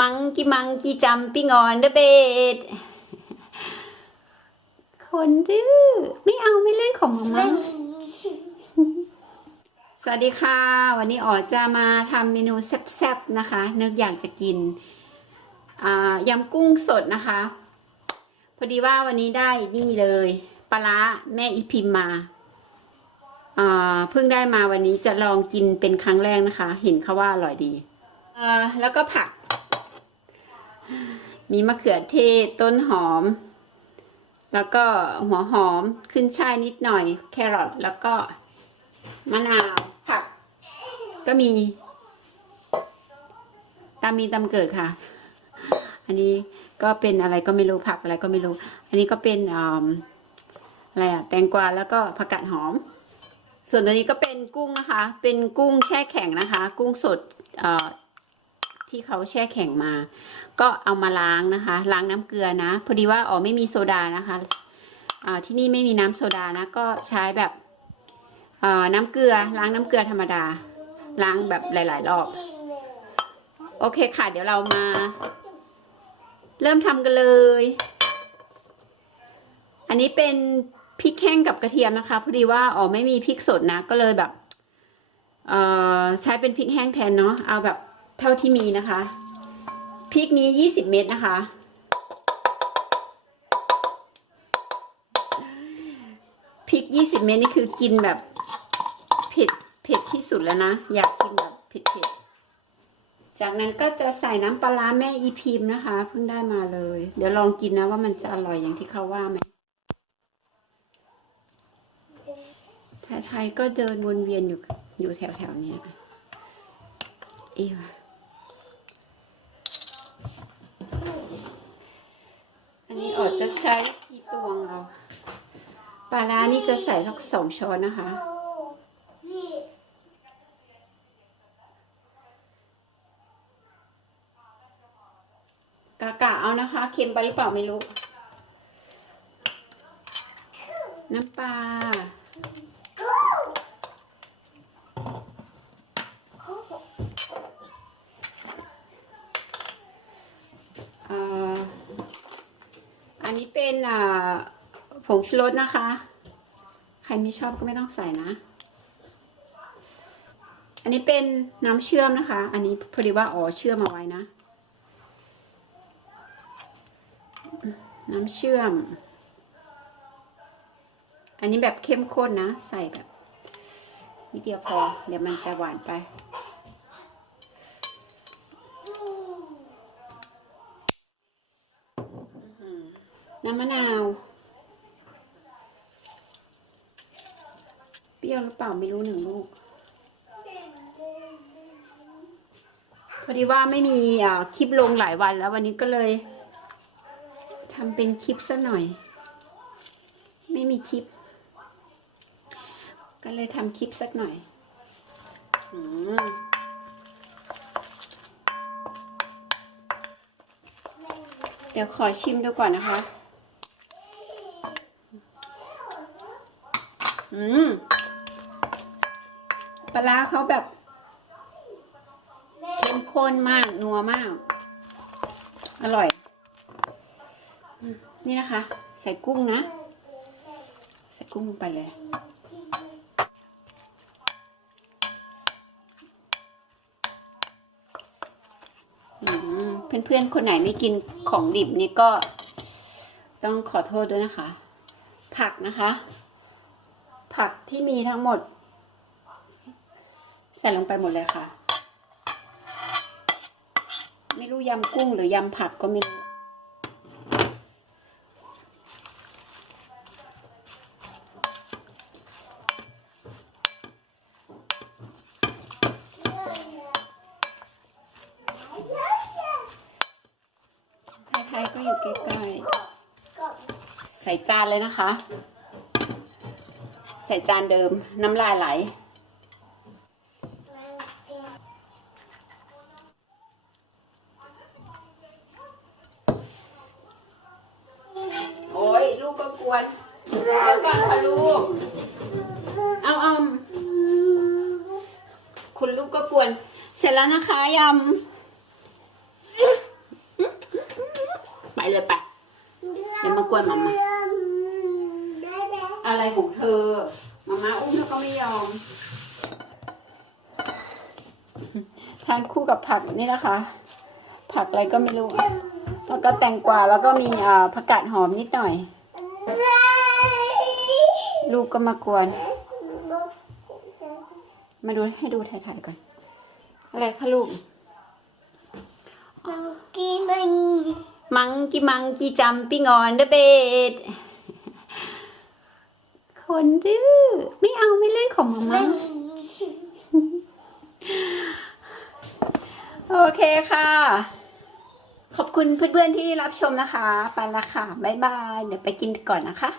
มังกี้มังกี้จำปิ้งอนเดอะเบดคนดื้อไม่เอาไม่เล่นของมาม่าสวัสดีค่ะ วันนี้อ๋อจะมาทำเมนูแซ่บๆนะคะนึกอยากจะกินยำกุ้งสดนะคะ พอดีว่าวันนี้ได้นี่เลยปลาร้าแม่อีพิมมาเพิ่งได้มาวันนี้จะลองกินเป็นครั้งแรกนะคะ เห็นเขาว่าอร่อยดีแล้วก็ผัก มีมะเขือเทศต้นหอม แล้วก็หัวหอมขึ้นช่ายนิดหน่อย แครอทแล้วก็มะนาวผัก ก็มี ตามมีตามเกิดค่ะ อันนี้ก็เป็นอะไรก็ไม่รู้ผักอะไรก็ไม่รู้ อันนี้ก็เป็นออะไรอะแตงกวาแล้วก็ผักกาดหอม ส่วนตัวนี้ก็เป็นกุ้งนะคะ เป็นกุ้งแช่แข็งนะคะ กุ้งสดเอ่อ ที่เขาแช่แข็งมา ก็เอามาล้างนะคะ ล้างน้ำเกลือนะ พอดีว่าอ๋อไม่มีโซดานะคะอ่าที่นี่ไม่มีน้ำโซดานะ ก็ใช้แบบอ่อน้ำเกลือ ล้างน้ำเกลือธรรมดา ล้างแบบหลาย ๆ รอบ โอเคค่ะ เดี๋ยวเรามา เริ่มทำกันเลย อันนี้เป็นพริกแห้งกับกระเทียมนะคะ พอดีว่าอ๋อไม่มีพริกสดนะ ก็เลยแบบอ่อใช้เป็นพริกแห้งแทนเนาะเอาแบบ เท่าที่มีนะคะพริกนี้ยี่สิบเม็ดนะคะ พริกยี่สิบเม็ดนี่คือกินแบบเผ็ดเผ็ดที่สุดแล้วนะ อยากกินแบบเผ็ดเผ็ดจากนั้นก็จะใส่น้ำปลาแม่อีพิมนะคะ เพิ่งได้มาเลย เดี๋ยวลองกินนะว่ามันจะอร่อยอย่างที่เขาว่าไหมไทยๆก็เดินวนเวียนอยู่อยู่แถวๆนี้เอวะ นนี้ออดจะใช้กี่ตวงเอาปลาร้านี่จะใส่ทักสองช้อนนะคะกะกะเอานะคะ เค็มไปหรือเปล่าไม่รู้ น้ำปลา เอ่อ อันนี้ เป็นผงชูรสนะคะ ใครไม่ชอบก็ไม่ต้องใส่นะ อันนี้เป็นน้ำเชื่อมนะคะ อันนี้พอดีว่าอ๋อเชื่อมเอาไว้นะ น้ำเชื่อม อันนี้แบบเข้มข้นนะ ใส่แบบนิดเดียวพอ เดี๋ยวมันจะหวานไป น้ำมะนาว เปรี้ยวหรือเปล่าไม่รู้หนึ่งลูก พอดีว่าไม่มีอ่าคลิปลงหลายวันแล้ววันนี้ก็เลยทำเป็นคลิปซะหน่อย ไม่มีคลิป ก็เลยทำคลิปสักหน่อยอมเดี๋ยวขอชิมดูก่อนนะคะ อืมปลาร้าเขาแบบเข้มข้นมาก นัวมาก อร่อยอนี่นะคะ ใส่กุ้งนะ ใส่กุ้งลงไปเลยอืมเพื่อนๆ คนไหนไม่กินของดิบนี่ก็ต้องขอโทษด้วยนะคะ ผักนะคะ ผักที่มีทั้งหมด ใส่ลงไปหมดเลยค่ะ ไม่รู้ยำกุ้งหรือยำผักก็ไม่รู้ไทยๆก็อยู่ใกล้ๆ ใส่จานเลยนะคะ ใส่จานเดิมน้ำลายไหล โอ้ยลูกก็กวนเดี๋ยวก่อนค่ะลูก เอาเอาคุณลูกก็กวน เสร็จแล้วนะคะยำ ไปเลยไปอย่ามากวนมามา อะไรของเธอ มาม่าอุ้มแล้วก็ไม่ยอม ทานคู่กับผักนี่นะคะ ผักอะไรก็ไม่รู้ แล้วก็แตงกวาแล้วก็มีอ่าผักกาดหอมนิดหน่อย ลูกก็มากวน มาดูให้ดูถ่ายๆก่อน อะไรคะลูกกินมันมังกี้มังกี้จำปิ้งออนเดอะเบด คนดื้อไม่เอาไม่เล่นของมาม่าโอเคค่ะ ขอบคุณเพื่อนๆที่รับชมนะคะ ไปละค่ะ บ๊ายบาย เดี๋ยวไปกินก่อนนะคะ